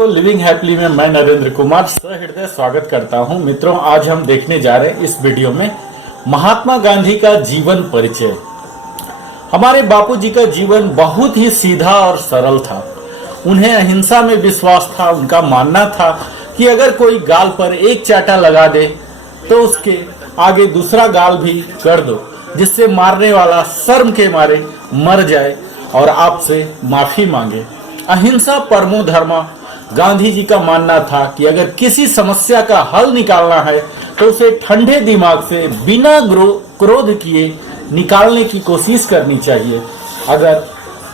को living happily में मैं नरेंद्र कुमार सहृदय स्वागत करता हूं। मित्रों, आज हम देखने जा रहे हैं इस वीडियो में महात्मा गांधी का जीवन परिचय। हमारे बापूजी का जीवन बहुत ही सीधा और सरल था। उन्हें अहिंसा में विश्वास था। उनका मानना था कि अगर कोई गाल पर एक चाटा लगा दे तो उसके आगे दूसरा गाल भी कर दो, जिससे मारने वाला शर्म के मारे मर जाए और आपसे माफी मांगे। अहिंसा परमो धर्म गांधी जी का मानना था कि अगर किसी समस्या का हल निकालना है तो उसे ठंडे दिमाग से बिना क्रोध किए निकालने की कोशिश करनी चाहिए। अगर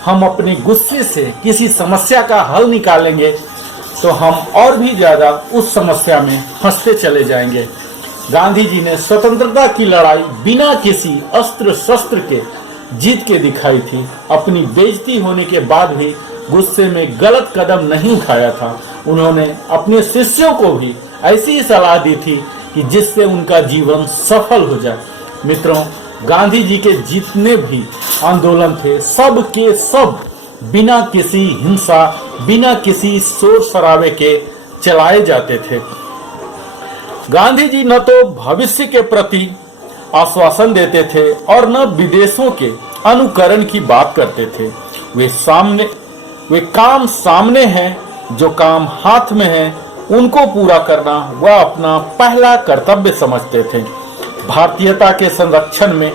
हम अपने गुस्से से किसी समस्या का हल निकालेंगे तो हम और भी ज्यादा उस समस्या में फंसते चले जाएंगे। गांधी जी ने स्वतंत्रता की लड़ाई बिना किसी अस्त्र शस्त्र के जीत के दिखाई थी। अपनी बेइज्जती होने के बाद भी गुस्से में गलत कदम नहीं उठाया था। उन्होंने अपने शिष्यों को भी ऐसी सलाह दी थी कि जिससे उनका जीवन सफल हो जाए। मित्रों, गांधी जी के जितने भी आंदोलन थे सब के सब बिना किसी हिंसा, बिना किसी शोर शराबे के चलाए जाते थे। गांधी जी न तो भविष्य के प्रति आश्वासन देते थे और न विदेशों के अनुकरण की बात करते थे। वे काम सामने हैं, जो काम हाथ में है उनको पूरा करना वह अपना पहला कर्तव्य समझते थे। भारतीयता के संरक्षण में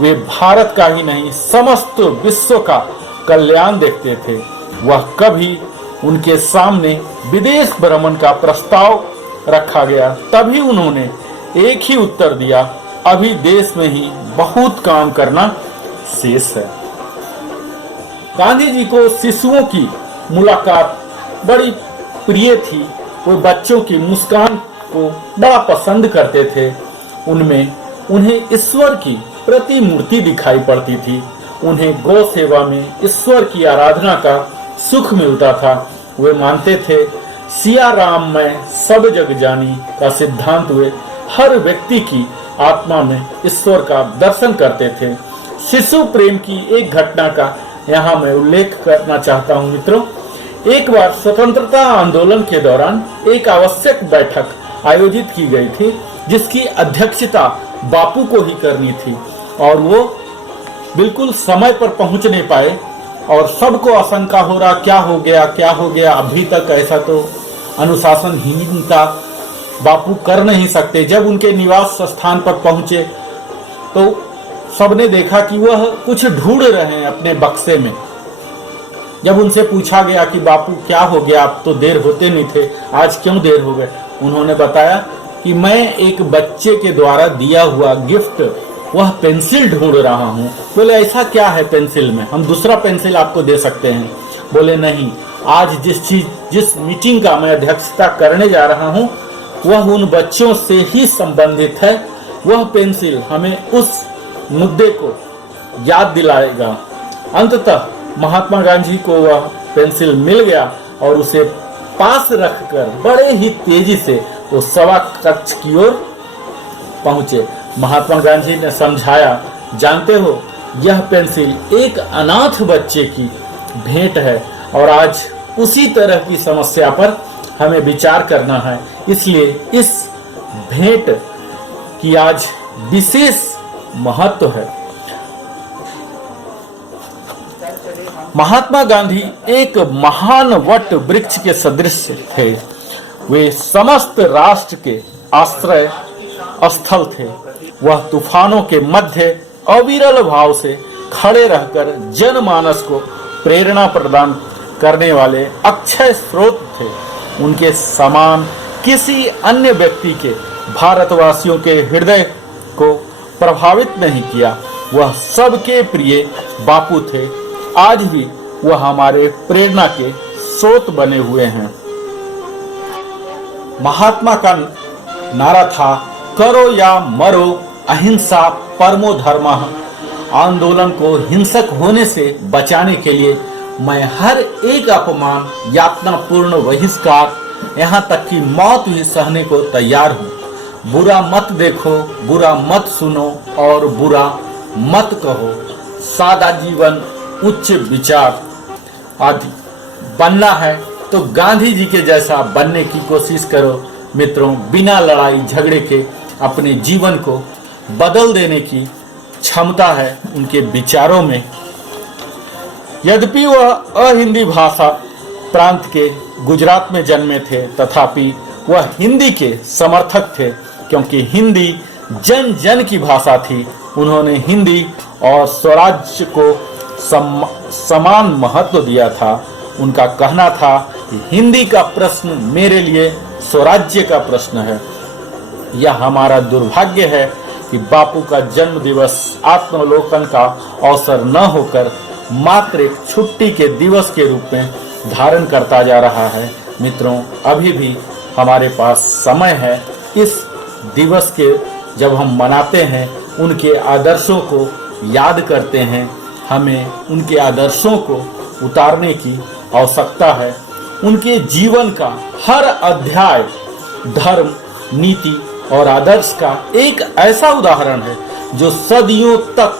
वे भारत का ही नहीं समस्त विश्व का कल्याण देखते थे। वह कभी उनके सामने विदेश भ्रमण का प्रस्ताव रखा गया तभी उन्होंने एक ही उत्तर दिया, अभी देश में ही बहुत काम करना शेष है। गांधी जी को शिशुओं की मुलाकात बड़ी प्रिय थी। वो बच्चों की मुस्कान को बड़ा पसंद करते थे। उनमें उन्हें ईश्वर की प्रतिमूर्ति दिखाई पड़ती थी। उन्हें गौ सेवा में ईश्वर की आराधना का सुख मिलता था। वे मानते थे सिया राम में सब जग जानी का सिद्धांत। वे हर व्यक्ति की आत्मा में ईश्वर का दर्शन करते थे। शिशु प्रेम की एक घटना का यहाँ मैं उल्लेख करना चाहता हूँ। मित्रों, एक बार स्वतंत्रता आंदोलन के दौरान एक आवश्यक बैठक आयोजित की गई थी जिसकी अध्यक्षता बापू को ही करनी थी और वो बिल्कुल समय पर पहुंच नहीं पाए और सबको आशंका हो रहा क्या हो गया। अभी तक ऐसा तो अनुशासनहीनता बापू कर नहीं सकते। जब उनके निवास स्थान पर पहुंचे तो सबने देखा कि वह कुछ ढूंढ रहे हैं अपने बक्से में। जब उनसे पूछा गया कि बापू क्या हो गया, आप तो देर होते नहीं थे, आज क्यों देर हो गए? उन्होंने बताया कि मैं एक बच्चे के द्वारा दिया हुआ गिफ्ट वह पेंसिल ढूंढ रहा हूँ। बोले ऐसा क्या है पेंसिल में, हम दूसरा पेंसिल आपको दे सकते हैं। बोले नहीं, आज जिस मीटिंग का मैं अध्यक्षता करने जा रहा हूँ वह उन बच्चों से ही संबंधित है। वह पेंसिल हमें उस मुद्दे को याद दिलाएगा। अंततः महात्मा गांधी को वह पेंसिल मिल गया और उसे पास रखकर बड़े ही तेजी से वो सभा कक्ष की ओर पहुंचे। महात्मा गांधी ने समझाया, जानते हो यह पेंसिल एक अनाथ बच्चे की भेंट है और आज उसी तरह की समस्या पर हमें विचार करना है, इसलिए इस भेंट की आज विशेष महत्व है। महात्मा गांधी एक महान वट वृक्ष के सदृश थे। वे समस्त राष्ट्र के आश्रय स्थल थे। वह तूफानों के मध्य अविरल भाव से खड़े रहकर जनमानस को प्रेरणा प्रदान करने वाले अक्षय स्रोत थे। उनके समान किसी अन्य व्यक्ति के भारतवासियों के हृदय को प्रभावित नहीं किया। वह सबके प्रिय बापू थे। आज भी वह हमारे प्रेरणा के स्रोत बने हुए हैं। महात्मा का नारा था, करो या मरो, अहिंसा परमो धर्म। आंदोलन को हिंसक होने से बचाने के लिए मैं हर एक अपमान, यातनापूर्ण बहिष्कार, यहाँ तक कि मौत भी सहने को तैयार हूँ। बुरा मत देखो, बुरा मत सुनो और बुरा मत कहो। सादा जीवन, उच्च विचार आदि बनना है तो गांधी जी के जैसा बनने की कोशिश करो मित्रों। बिना लड़ाई झगड़े के अपने जीवन को बदल देने की क्षमता है उनके विचारों में। यद्यपि वह अहिंदी भाषा प्रांत के गुजरात में जन्मे थे, तथापि वह हिंदी के समर्थक थे, क्योंकि हिंदी जन जन की भाषा थी। उन्होंने हिंदी और स्वराज्य को समान महत्व दिया था। उनका कहना था कि हिंदी का प्रश्न मेरे लिए स्वराज्य का प्रश्न है। यह हमारा दुर्भाग्य है कि बापू का जन्म दिवस आत्मावलोकन का अवसर न होकर मात्र एक छुट्टी के दिवस के रूप में धारण करता जा रहा है। मित्रों, अभी भी हमारे पास समय है। इस दिवस के जब हम मनाते हैं, उनके आदर्शों को याद करते हैं। हमें उनके आदर्शों को उतारने की आवश्यकता है। उनके जीवन का हर अध्याय धर्म, नीति और आदर्श का एक ऐसा उदाहरण है जो सदियों तक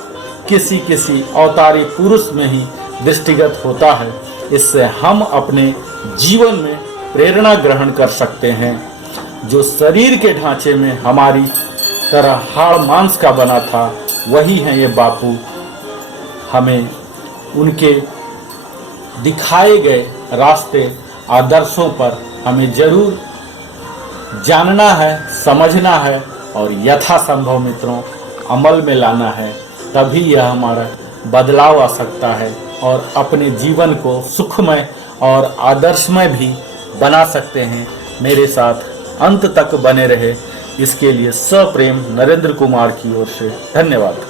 किसी किसी अवतारी पुरुष में ही दृष्टिगत होता है। इससे हम अपने जीवन में प्रेरणा ग्रहण कर सकते हैं। जो शरीर के ढांचे में हमारी तरह हाड़ मांस का बना था, वही है ये बापू। हमें उनके दिखाए गए रास्ते, आदर्शों पर हमें जरूर जानना है, समझना है और यथासंभव मित्रों अमल में लाना है। तभी यह हमारा बदलाव आ सकता है और अपने जीवन को सुखमय और आदर्शमय भी बना सकते हैं। मेरे साथ अंत तक बने रहे, इसके लिए सप्रेम नरेंद्र कुमार की ओर से धन्यवाद।